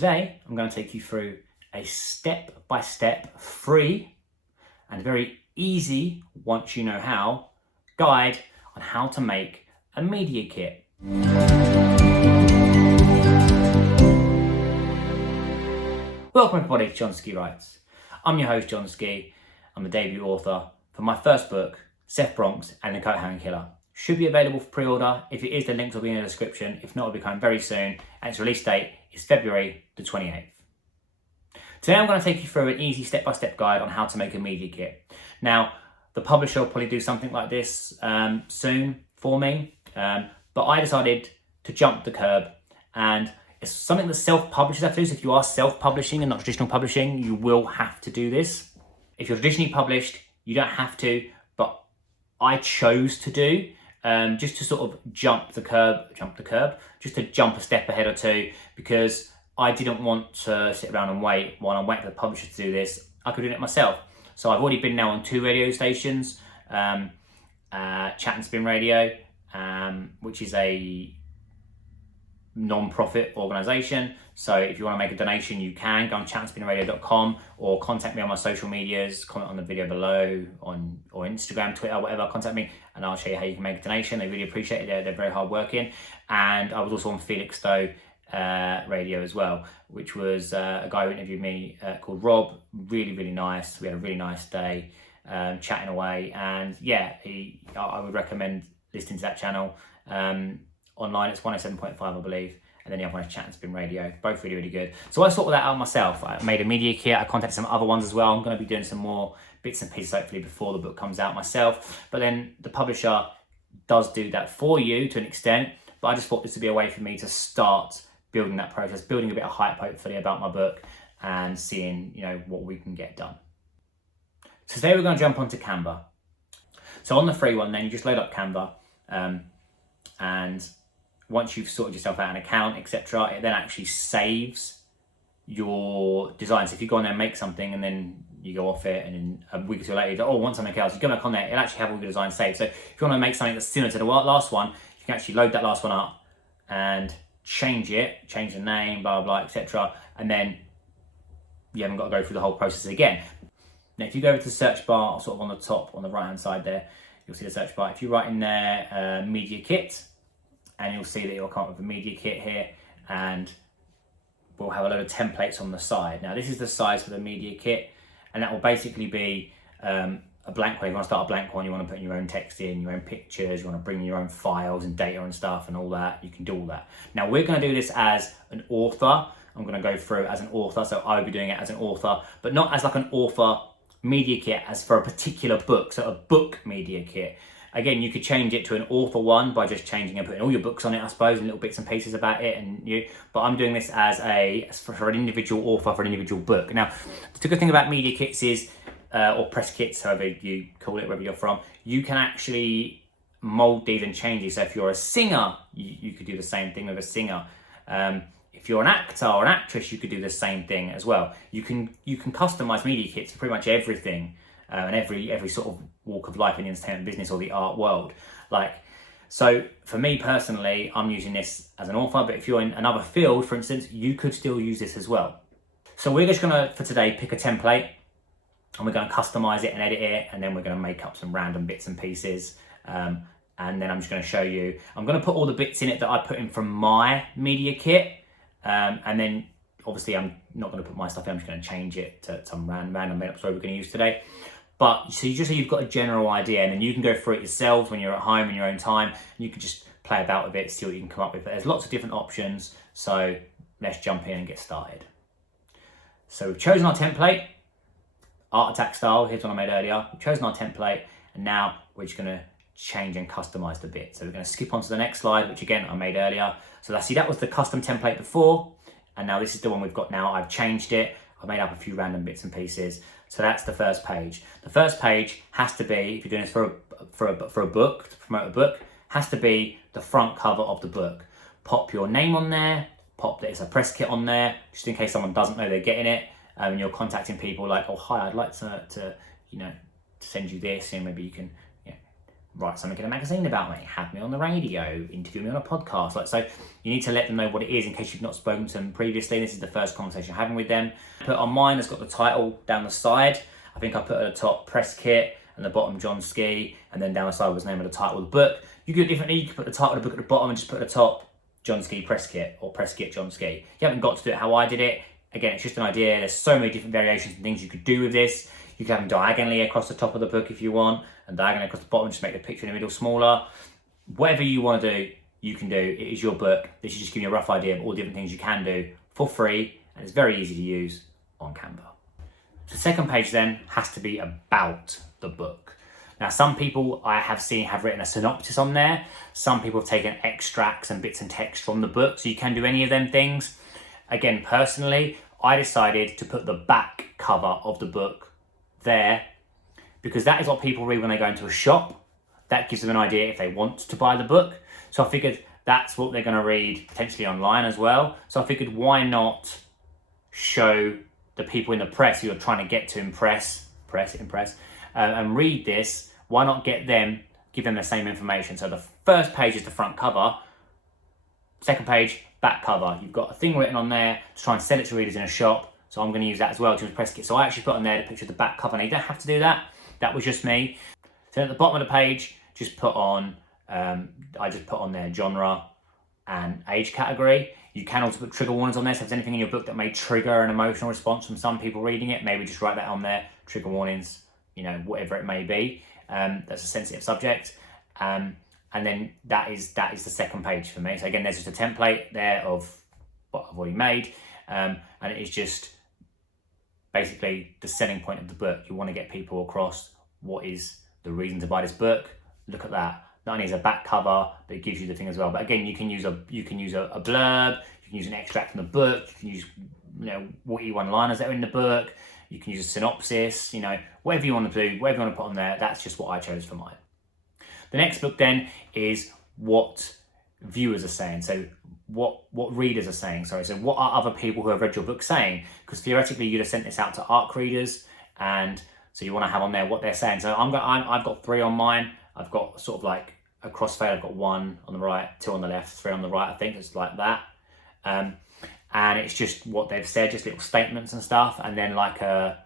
Today, I'm going to take you through a step-by-step, free and very easy, once you know how, guide on how to make a media kit. Welcome everybody to John Ski Writes. I'm your host, John Ski. I'm the debut author for my first book, Seth Bronx and the Coat Hanger Killer. Should be available for pre-order. If it is, the links will be in the description. If not, it'll be coming very soon. And its release date is February the 28th. Today I'm going to take you through an easy step-by-step guide on how to make a media kit. Now, the publisher will probably do something like this soon for me. But I decided to jump the curb, and it's something that self-publishers have to do. So if you are self-publishing and not traditional publishing, you will have to do this. If you're traditionally published, you don't have to, but I chose to do. Just to sort of jump the curb, just to jump a step ahead or two, because I didn't want to sit around and wait while I'm waiting for the publisher to do this. I could do it myself. So I've already been now on 2 radio stations, Chat and Spin Radio, which is a non-profit organisation. So if you want to make a donation, you can go on chatandspinradio.com or contact me on my social medias, comment on the video below or Instagram, Twitter, whatever, contact me and I'll show you how you can make a donation. They really appreciate it. They're very hard working. And I was also on Felix Stowe radio as well, which was a guy who interviewed me called Rob. Really, really nice. We had a really nice day chatting away. And yeah, I would recommend listening to that channel. Online, it's 107.5, I believe. And then the other one is Chat and Spin Radio. Both really, really good. So I sorted that out myself. I made a media kit. I contacted some other ones as well. I'm going to be doing some more bits and pieces, hopefully, before the book comes out myself. But then the publisher does do that for you to an extent. But I just thought this would be a way for me to start building that process, building a bit of hype, hopefully, about my book and seeing, what we can get done. So today we're going to jump onto Canva. So on the free one, then you just load up Canva, and once you've sorted yourself out an account, etc., it then actually saves your designs. If you go on there and make something and then you go off it and then a week or two later you go, oh, I want something else, you go back on there, it'll actually have all your designs saved. So if you want to make something that's similar to the last one, you can actually load that last one up and change the name, blah, blah, etc. And then you haven't got to go through the whole process again. Now, if you go over to the search bar, sort of on the top, on the right-hand side there, you'll see the search bar. If you write in there, media kit, and you'll see that you'll come up with a media kit here, and we'll have a load of templates on the side. Now, this is the size for the media kit, and that will basically be a blank one. If you want to start a blank one, you want to put your own text in, your own pictures, you want to bring your own files and data and stuff and all that, you can do all that. Now, we're going to do this as an author. I'm going to go through as an author, so I will be doing it as an author, but not as like an author media kit as for a particular book, so a book media kit. Again, you could change it to an author one by just changing and putting all your books on it, I suppose, and little bits and pieces about it. But I'm doing this as for an individual author for an individual book. Now, the good thing about media kits is, or press kits, however you call it, wherever you're from, you can actually mold these and change these. So if you're a singer, you could do the same thing with a singer. If you're an actor or an actress, you could do the same thing as well. You can customize media kits for pretty much everything. And every sort of walk of life in the entertainment business or the art world. So for me personally, I'm using this as an author, but if you're in another field, for instance, you could still use this as well. So we're just gonna, for today, pick a template and we're gonna customize it and edit it, and then we're gonna make up some random bits and pieces. And then I'm just gonna show you, I'm gonna put all the bits in it that I put in from my media kit. And then obviously I'm not gonna put my stuff in, I'm just gonna change it to some random made up story we're gonna use today. But so you've got a general idea, and then you can go through it yourselves when you're at home in your own time, and you can just play about with it, see what you can come up with. But there's lots of different options, so let's jump in and get started. So we've chosen our template, Art Attack style, here's one I made earlier. We've chosen our template, and now we're just gonna change and customize the bit. So we're gonna skip on to the next slide, which again, I made earlier. So that was the custom template before, and now this is the one we've got now. I've changed it, I've made up a few random bits and pieces. So that's the first page. The first page has to be, if you're doing this for a book, to promote a book, has to be the front cover of the book. Pop your name on there, pop that it's a press kit on there, just in case someone doesn't know they're getting it, and you're contacting people like, oh hi, I'd like to send you this, and maybe you can write something in a magazine about me, have me on the radio, interview me on a podcast. Like, so you need to let them know what it is in case you've not spoken to them previously. This is the first conversation you're having with them. Put on mine, it's got the title down the side. I think I put at the top Press Kit and the bottom John Ski, and then down the side was the name of the title of the book. You could do it differently. You could put the title of the book at the bottom and just put at the top John Ski Press Kit or Press Kit John Ski. You haven't got to do it how I did it. Again, it's just an idea. There's so many different variations and things you could do with this. You can have them diagonally across the top of the book if you want, and diagonally across the bottom, just make the picture in the middle smaller. Whatever you want to do, you can do. It is your book. This is just giving you a rough idea of all the different things you can do for free, and it's very easy to use on Canva. The second page then has to be about the book. Now, some people I have seen have written a synopsis on there. Some people have taken extracts and bits and text from the book, so you can do any of them things. Again, personally, I decided to put the back cover of the book there because that is what people read when they go into a shop. That gives them an idea if they want to buy the book. So I figured that's what they're going to read potentially online as well. So I figured, why not show the people in the press who are trying to get to impress, and read this? Why not give them the same information? So the first page is the front cover, second page, back cover. You've got a thing written on there to try and sell it to readers in a shop. So I'm going to use that as well to press kit. So I actually put on there the picture of the back cover. Now you don't have to do that. That was just me. So at the bottom of the page, just put on, I just put on there genre and age category. You can also put trigger warnings on there. So if there's anything in your book that may trigger an emotional response from some people reading it, maybe just write that on there. Trigger warnings, whatever it may be. That's a sensitive subject. And then that is the second page for me. So again, there's just a template there of what I've already made. And it is just basically the selling point of the book. You want to get people across what is the reason to buy this book. Look at that. Not only is a back cover, but it gives you the thing as well. But again, you can use a blurb, you can use an extract from the book, you can use witty one-liners that are in the book, you can use a synopsis, whatever you want to do, whatever you want to put on there. That's just what I chose for mine. The next book then is what viewers are saying. So what readers are saying, sorry. So what are other people who have read your book saying? Because theoretically you'd have sent this out to ARC readers, and so you want to have on there what they're saying. So I've got 3 on mine. I've got sort of like a crossfade. I've got 1 on the right, 2 on the left, 3 on the right. I think it's like that. And it's just what they've said, just little statements and stuff, and then like a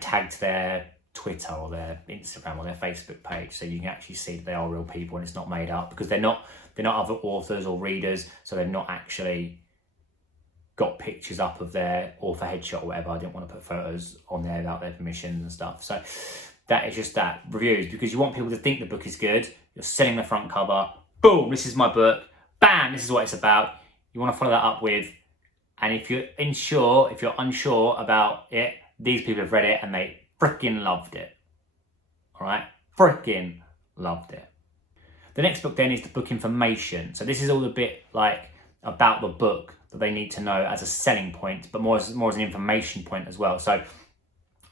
tag to their Twitter or their Instagram or their Facebook page, so you can actually see that they are real people and it's not made up, because they're not other authors or readers, so they've not actually got pictures up of their author headshot or whatever. I didn't want to put photos on there without their permission and stuff. So that is just that. Reviews, because you want people to think the book is good. You're selling the front cover. Boom, this is my book. Bam, this is what it's about. You want to follow that up with, and if you're unsure about it, these people have read it and they freaking loved it. All right, freaking loved it. The next book then is the book information. So this is all a bit like about the book that they need to know as a selling point, but more as an information point as well. So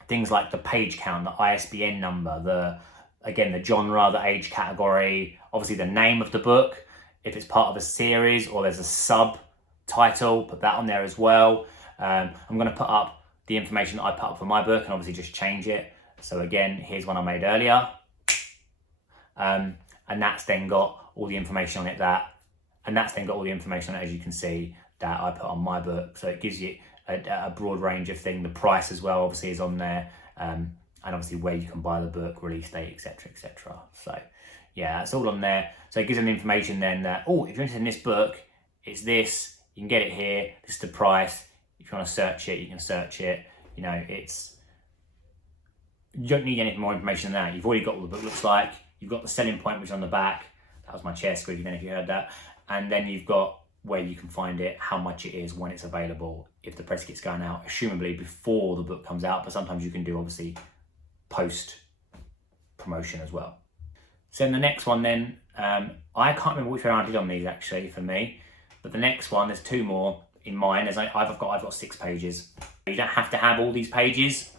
things like the page count, the ISBN number, the genre, the age category, obviously the name of the book, if it's part of a series or there's a subtitle, put that on there as well. I'm going to put up the information that I put up for my book and obviously just change it. So again, here's one I made earlier. And that's then got all the information on it as you can see, that I put on my book. So it gives you a broad range of things. The price as well obviously is on there, and obviously where you can buy the book, release date, etc. So yeah, it's all on there. So it gives them information then that, if you're interested in this book, it's this, you can get it here, this is the price. If you want to search it, you can search it. You don't need any more information than that. You've already got what the book looks like. You've got the selling point, which is on the back. That was my chair squeaking then if you heard that. And then you've got where you can find it, how much it is, when it's available, if the press kit's going out, assumably before the book comes out, but sometimes you can do obviously post promotion as well. So then the next one then, I can't remember which one I did on these actually for me, but the next one, there's 2 more in mine. I've got 6 pages. You don't have to have all these pages.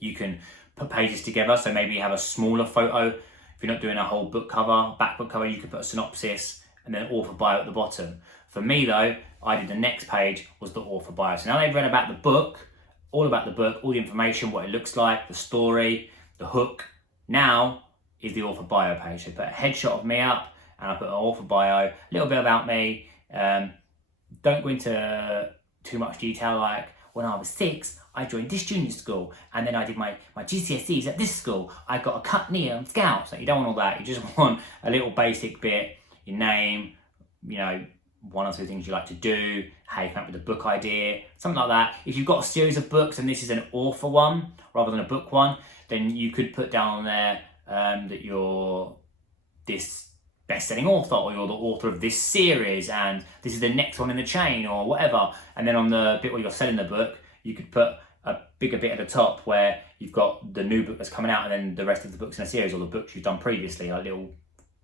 You can put pages together, so maybe you have a smaller photo. If you're not doing a whole book cover, back book cover, you can put a synopsis and then author bio at the bottom. For me though, I did the next page was the author bio. So now they've read about the book, all the information, what it looks like, the story, the hook. Now is the author bio page. So put a headshot of me up, and I put an author bio, a little bit about me. Don't go into too much detail, like when I was 6, I joined this junior school, and then I did my GCSEs at this school. I got a cut knee on Scouts. Like, you don't want all that. You just want a little basic bit, your name, you know, 1 or 2 things you like to do, how you come up with a book idea, something like that. If you've got a series of books and this is an author one rather than a book one, then you could put down on there that you're this best-selling author, or you're the author of this series and this is the next one in the chain, or whatever. And then on the bit where you're selling the book, you could put a bigger bit at the top where you've got the new book that's coming out and then the rest of the books in a series, or the books you've done previously, like little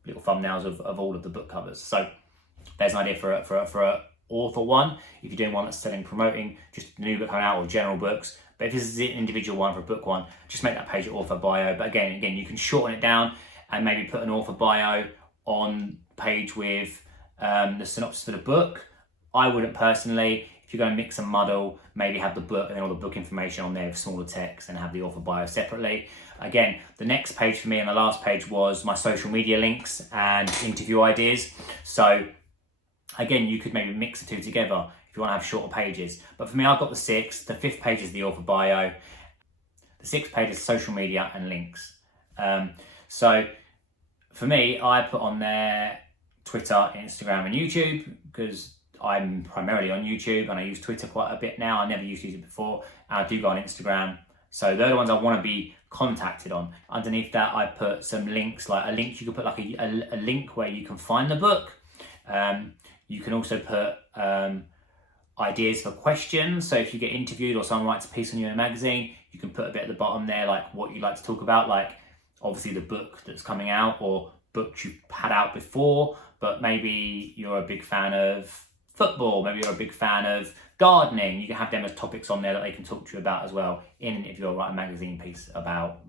thumbnails of all of the book covers. So there's an idea for a author one. If you're doing one that's selling, promoting just the new book coming out, or general books. But if this is an individual one for a book one, just make that page your author bio. But again, you can shorten it down and maybe put an author bio on page with the synopsis for the book. I wouldn't personally. If you're going to mix and muddle, maybe have the book and then all the book information on there with smaller text, and have the author bio separately. Again, the next page for me and the last page was my social media links and interview ideas. So again, you could maybe mix the two together if you want to have shorter pages. But for me, I've got the 6. The 5th page is the author bio. The 6th page is social media and links. So for me, I put on there Twitter, Instagram, and YouTube, because I'm primarily on YouTube and I use Twitter quite a bit now. I never used to use it before. And I do go on Instagram. So they're the ones I want to be contacted on. Underneath that, I put some links, like a link. You could put like a link where you can find the book. You can also put ideas for questions. So if you get interviewed or someone writes a piece on you in a magazine, you can put a bit at the bottom there, like what you'd like to talk about, like obviously the book that's coming out, or books you've had out before, but maybe you're a big fan of football, maybe you're a big fan of gardening. You can have them as topics on there that they can talk to you about as well in an interview, or write a magazine piece about,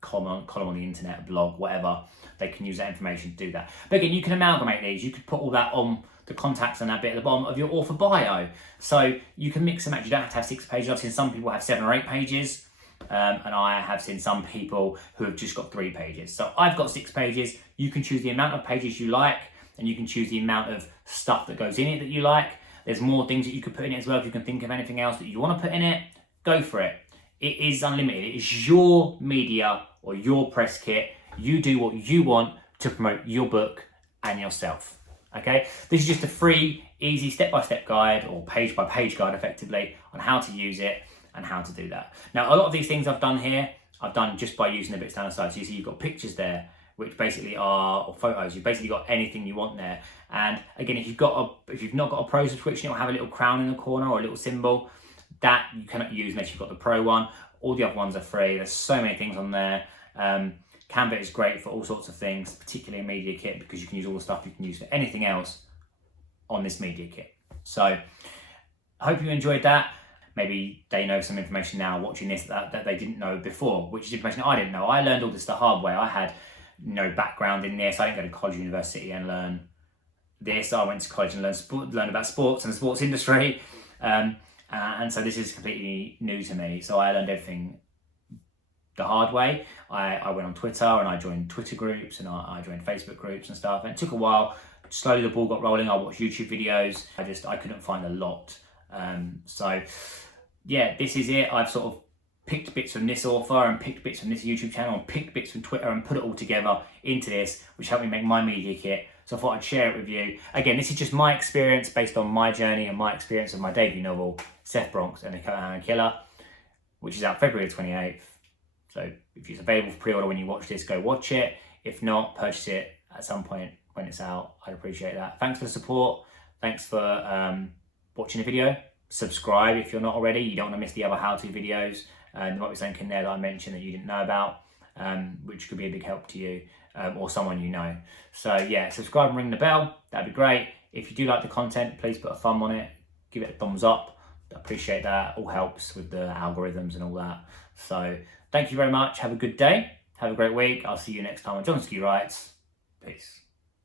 column on the internet, blog, whatever. They can use that information to do that. But again, you can amalgamate these. You could put all that on the contacts and that bit at the bottom of your author bio. So you can mix and match. You don't have to have 6 pages. I've seen some people have 7 or 8 pages. And I have seen some people who have just got 3 pages. So I've got 6 pages. You can choose the amount of pages you like, and you can choose the amount of stuff that goes in it that you like. There's more things that you could put in it as well. If you can think of anything else that you want to put in it, go for it. It is unlimited. It is your media or your press kit. You do what you want to promote your book and yourself. Okay? This is just a free, easy, step-by-step guide, or page-by-page guide effectively, on how to use it and how to do that. Now, a lot of these things I've done here, I've done just by using the bits down the side. So you see you've got pictures there, which basically are, or photos, you've basically got anything you want there. And again, if you've not got a pro subscription, it'll have a little crown in the corner or a little symbol. That you cannot use unless you've got the pro one. All the other ones are free. There's so many things on there. Canva is great for all sorts of things, particularly a media kit, because you can use all the stuff you can use for anything else on this media kit. So I hope you enjoyed that. Maybe they know some information now watching this that they didn't know before, which is information I didn't know. I learned all this the hard way. I had no background in this. I didn't go to college, university and learn this. I went to college and learned about sports and the sports industry. And so this is completely new to me. So I learned everything the hard way. I went on Twitter and I joined Twitter groups, and I joined Facebook groups and stuff. And it took a while. Slowly the ball got rolling. I watched YouTube videos. I couldn't find a lot. So yeah, this is it. I've sort of picked bits from this author and picked bits from this YouTube channel and picked bits from Twitter and put it all together into this, which helped me make my media kit. So I thought I'd share it with you. Again, this is just my experience based on my journey and my experience of my debut novel, Seth Bronx and the Coat Killer, which is out February 28th. So if it's available for pre-order when you watch this, go watch it. If not, purchase it at some point when it's out. I'd appreciate that. Thanks for the support. Thanks for watching the video. Subscribe if you're not already. You don't want to miss the other how-to videos. There might be something in there that I mentioned that you didn't know about, which could be a big help to you or someone you know. So yeah, subscribe and ring the bell. That'd be great. If you do like the content, please put a thumb on it. Give it a thumbs up. I appreciate that. All helps with the algorithms and all that. So thank you very much. Have a good day. Have a great week. I'll see you next time on John Ski Writes. Peace.